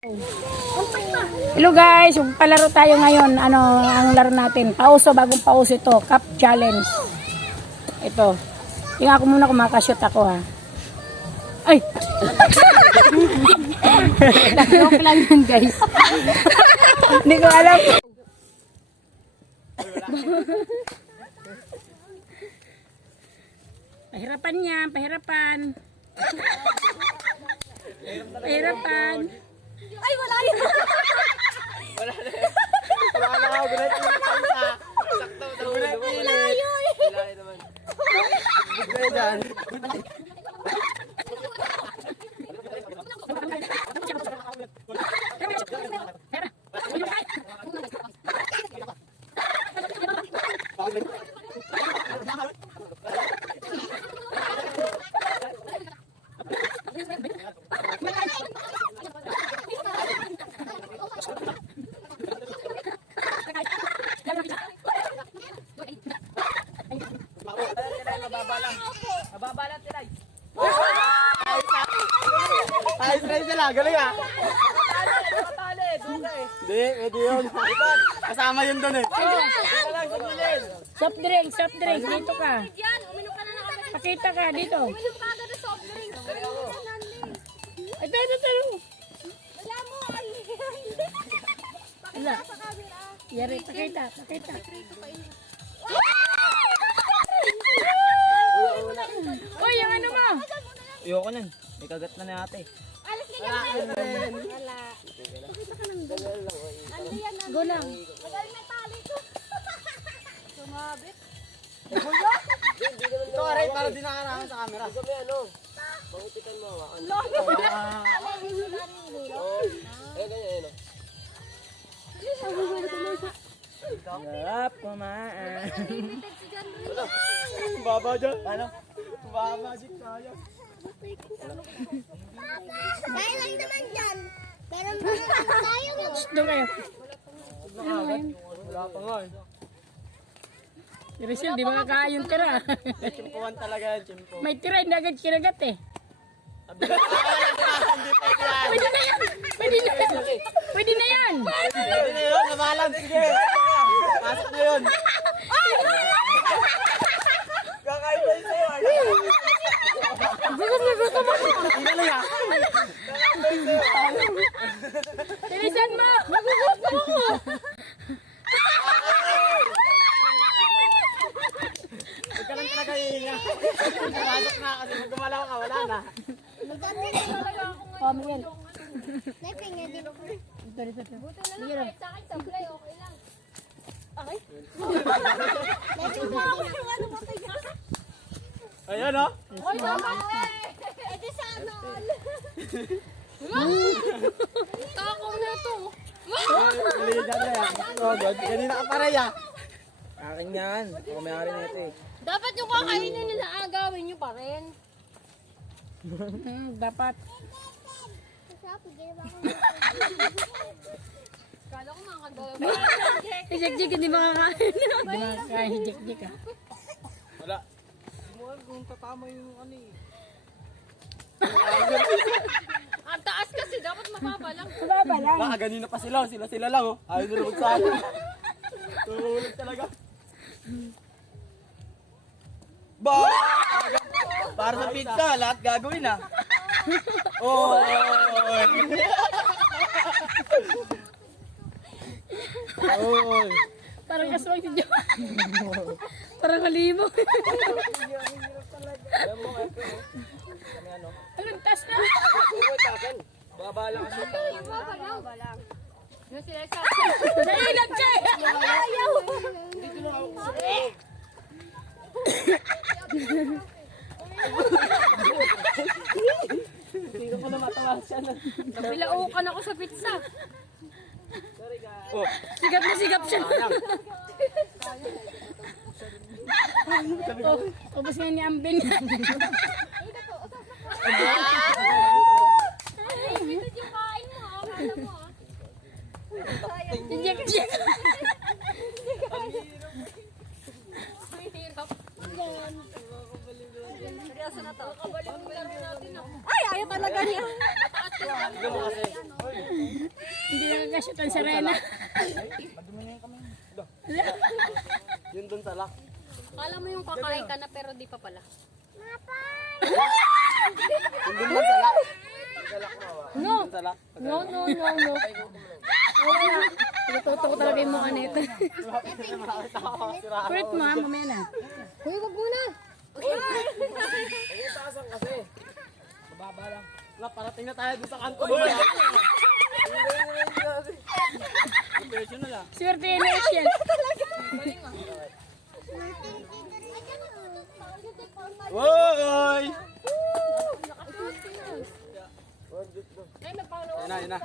Hello guys, palaro tayo ngayon. Ano ang laro natin? Pauso, bagong pauso ito. Cup Challenge. Ito. Tingnan ko muna kung makashoot ako ha. Ay! Joke lang yun guys. Hindi ko alam. Pahirapan niya, pahirapan. Pahirapan. Ay, wala yun! Wala na. Wala na ako. Gulat yung isa. Sakto. Gulat yung Wala yun! Wala naman. Gulat dyan. Mababalat sila. Ayos rin sila. Galing ah. Nakatali. Duga eh. Hindi, pwede yun. Kasama yun dun eh. Soft drink, soft drink. Dito ka. Diyan, uminom ka na ng kape. Pakita ka dito. Uminom ka agad ng soft drinks. Ito. Wala mo, Ali. Wala. Sa camera. Yari, pakita. Uy, yung ano mo? Ayoko nun. May kagat na ni ate. Alis ka dyan. Wala. Ano yan? Go lang. Magaling may tali ko. Sumabit. Ito aray, para di nakarahan sa camera. Ito may ano. Pangutikan mo. Ganyan. Sarap kumaan. Baba dyan. Ano? Baba dyan kaya. Kaya lang naman dyan. Meron pa naman tayo. Doon kayo. Wala pa nga eh. Si Rachel, di makakain yung tira. Chimpuan talaga yan, chimpo. May tira, hindi agad kinagat eh. Hindi pwede yan. Pwede na yan. Pwede na yan. Pwede na yan. Pwede na yun, nabalan. Sige. Pasok na yun. Kakain na yun sa'yo. Hindi na yan. Bilisan mo. Huwag ka lang talaga hihinga. Pasok na kasi pag gumalaw ka, wala na. Magdamit na talaga ako ngayon. Oh, Miguel. Naipinga din ako. Ito. Buti na lang kahit sa akin sablay, okay lang. Okay? Ayan o. Hoy, dapat eh! Edi sana all. Takaw na to. Ganina ka paray ah. Akin yan. Ako may-ari na ito eh. Dapat yung kakainin nila agawin nyo pa rin. Dapat. Kala ko makakagawa. Hijik-jik, hindi makakain. Hindi makakain, hijik-jik ah. Wala. Kung tatama yung ano eh. Ang taas kasi, dapat mababa lang. Mababa lang. Baka ganina pa sila. Sila lang oh. Ayaw nila magsali. Tulog talaga. Ba! Para sa pizza, lahat gagawin ah. Oh! Oh! Parang aswang si Jo. Parang halimo. Anong tas na? Baba lang kasi. Mababa lang. Yung sila sa... Nailag siya eh. Ayaw! Hindi ko na matawa siya na. Nabilaukan ako sa pizza. Oh! Sigap na sigap siya. Ubus nga ni Ambin. Ay, bitod yung kain mo. Kala mo ah. Hijik-jik. Mahirap. piraso na to. Ay, ayaw talaga niya. Tignan mo kasi. Hindi nakakashoot ang Serena. Yun dun sa lock. Kala mo yung kakain ka na pero di pa pala. Yun dun sa lock. No. Dun sa lock. No, no, no, no. Tinututo ko talaga yung mukha nito. Kulit mo ha, mamaya na. Uy, wag muna. Taasan kasi. Bababa lang. Wala, parating na tayo dun sa kanto. Professional ah. Swerte yun na yan. Woy! Yun na.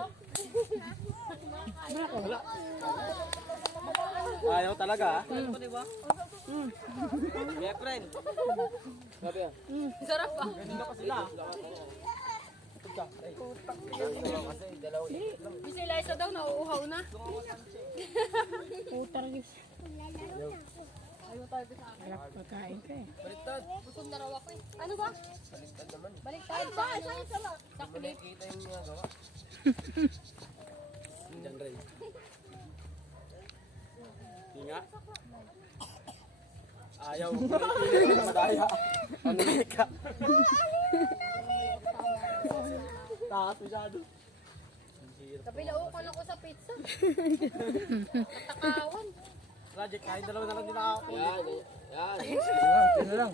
Wala. Ayaw talaga ah. Yeah, friend. Sabi ah. Sarap ah. Ganun na pa sila ah. Si Liza daw, nauuhaw na. Putar guys. Ayaw tayo sa akin. Alak pagkain ka eh. Busog na raw ako eh. Ano ba? Baliktad sa ano? Sa kulit. Diyan, Ray. Tinga. Ayaw. Pili madaya. Ano ka? Takas masyado. Kabilaukan ako sa pizza. Katakawan. Jack, tayong dalawa na lang din ako. Yan.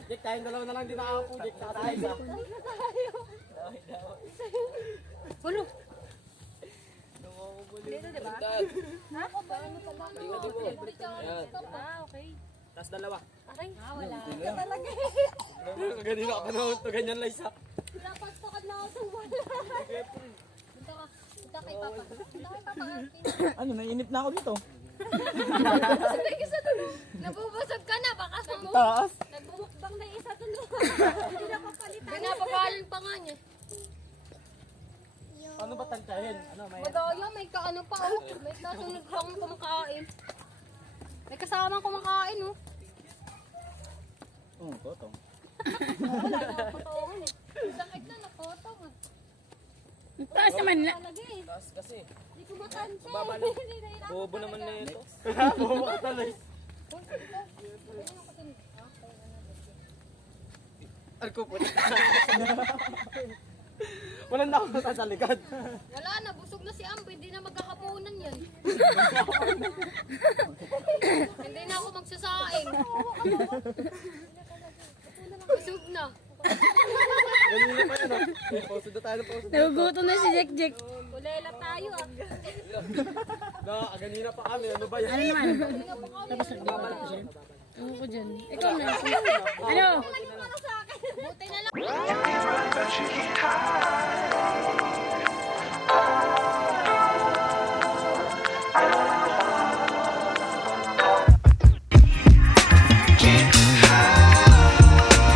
Jack, tayong dalawa na lang din ako. Jack, saka tayo isa. Hulo. Dito, diba? Ha? Ako ba? Ano pa ba? Ah, okay. Tapos dalawa. Aray. Ah, wala. Ka talaga Ganito ka pa naman ito. Ganyan, Liza. Pinapastakad na ako sa wala. Punta ka. Punta kay Papa. Punta kay Papa. Ano, naiinip na ako dito. Sabay ka sa tulo. Nabubusog ka na. Baka sa mo. Taas. Nagbumukbang na isa tulo. Hindi na papalitan. Pinapapalan pa nga niya. Paano ba tantyahin? Ano, may... Madaya, may kaano pa oh. May kasunod pang kumakain. May kasamang kumakain oh. Totong. Wala na nakapotong eh. Sakit na napotong ah. Ang taas naman na. Talaga eh. Taas kasi. Hindi ko matanse. Babalo. Hindi na hirap. Bobo naman na ito. Bobo ka talaga. Arko po. Wala na ako sa likod. Wala na, busog na si Ambo. Hindi na magkakapunan yan. Hindi na ako magsasaing. Busog na. Ganyan pa yan. Post na tayo ng post. Nagugutom na si Jack Jack. Kulela tayo ah. Ganina pa kami. Ano ba yan? Ano naman? Tapos nagbabalik ko siya. Ewan ko dyan. Ikaw na. Ano? Buti na lang. If you run, but you keep high.